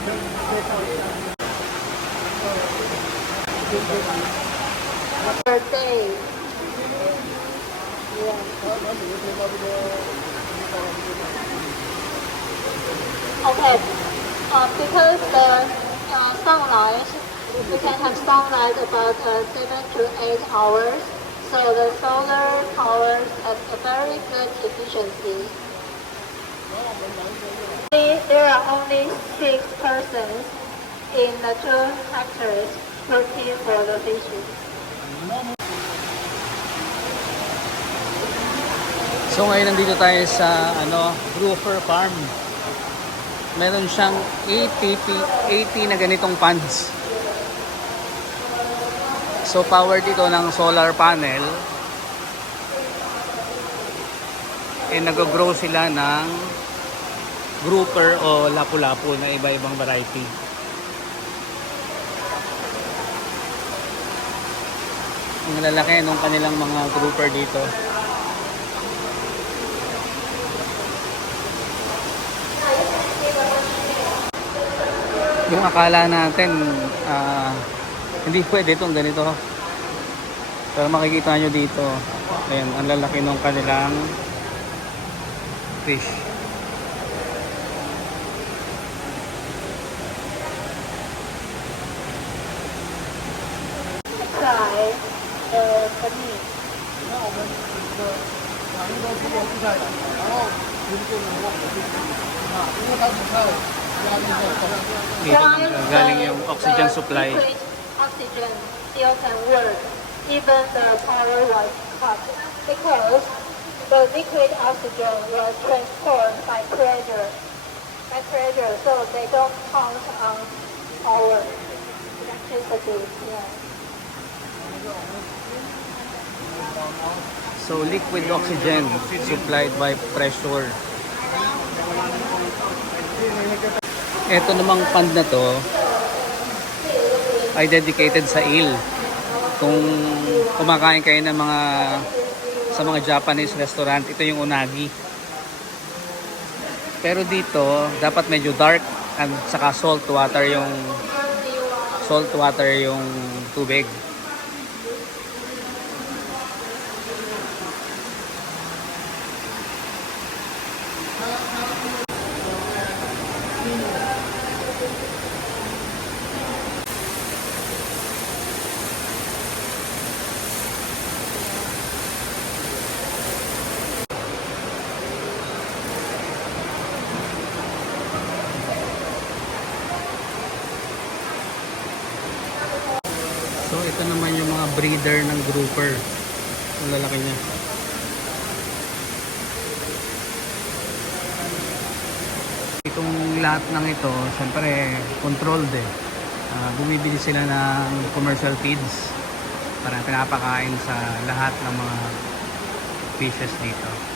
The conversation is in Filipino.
Birthday. Okay, because the sunlight, we can have sunlight about 7 to 8 hours, so the solar powers have a very good efficiency. There are only 6 persons in the 2 hectares working for the fishes. So ngayon nandito tayo sa grouper farm. Meron siyang 80 na ganitong ponds. So power dito ng solar panel. Nag-grow sila ng grouper o lapu-lapu na iba-ibang variety. Ang lalaki nung kanilang mga grouper dito. Yung akala natin hindi pwede itong ganito, pero makikita nyo dito, ayan, ang lalaki ng kanilang fish. Try panin. Dito galing yung oxygen supply. Oxygen still can work even the power was cut because the liquid oxygen was transformed by pressure, so they don't count on power electricity. Yeah. So liquid oxygen supplied by pressure. Ito namang pond na to ay dedicated sa eel. Kung kumakain kayo ng sa mga Japanese restaurant, ito yung unagi. Pero dito dapat medyo dark at saka salt water yung tubig. So ito naman yung mga breeder ng grouper. Ang lalaki niya. Itong lahat ng ito, syempre controlled eh. Bumibili sila ng commercial feeds para pinapakain sa lahat ng mga fishes dito.